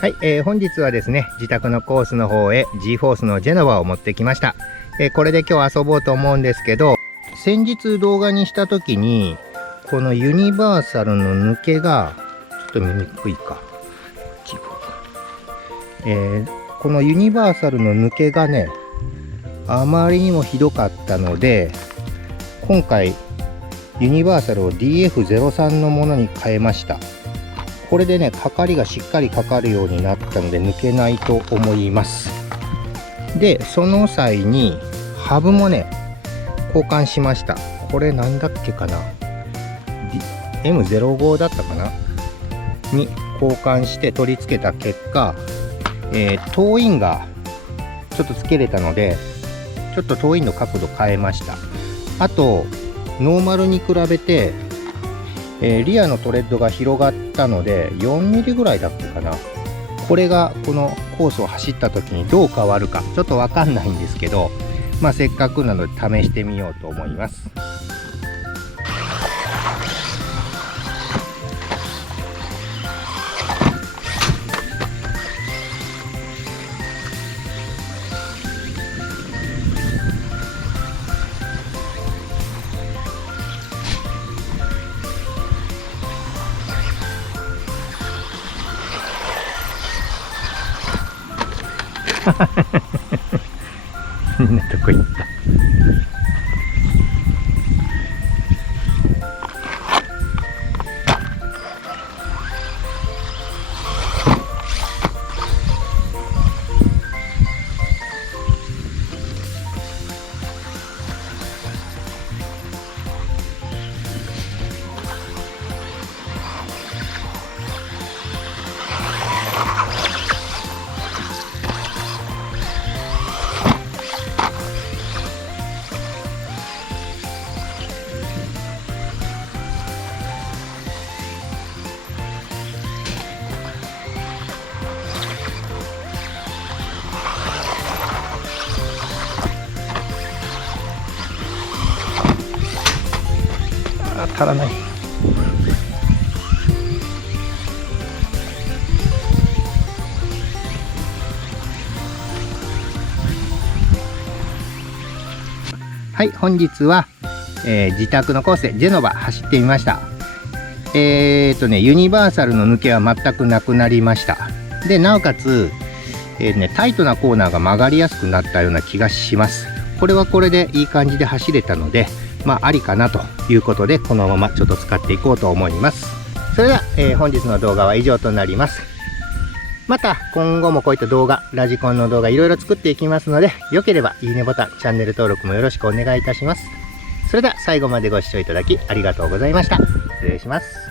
はい、本日はですね、自宅のコースの方へ G フォースのジェノバを持ってきました。これで今日遊ぼうと思うんですけど、先日動画にした時に、このユニバーサルの抜けが、ちょっと見にくいか。このユニバーサルの抜けがね、あまりにもひどかったので、今回ユニバーサルを DF03 のものに変えました。これでね、かかりがしっかりかかるようになったので抜けないと思います。で、その際にハブもね、交換しました。これなんだっけかな、M05 だったかなに交換して取り付けた結果、トーインがちょっとつけれたので、ちょっとトーインの角度変えました。あとノーマルに比べてリアのトレッドが広がったので 4mm ぐらいだったかな。これがこのコースを走った時にどう変わるかちょっとわかんないんですけど、まあせっかくなので試してみようと思います。みんなどこ行った。足らない。はい、本日は、自宅のコースでジェノバ走ってみました。ユニバーサルの抜けは全くなくなりました。で、なおかつ、タイトなコーナーが曲がりやすくなったような気がします。これはこれでいい感じで走れたので、まあ、ありかなということで、このままちょっと使っていこうと思います。それでは、本日の動画は以上となります。また、今後もこういった動画、ラジコンの動画いろいろ作っていきますので、良ければいいねボタン、チャンネル登録もよろしくお願いいたします。それでは最後までご視聴いただきありがとうございました。失礼します。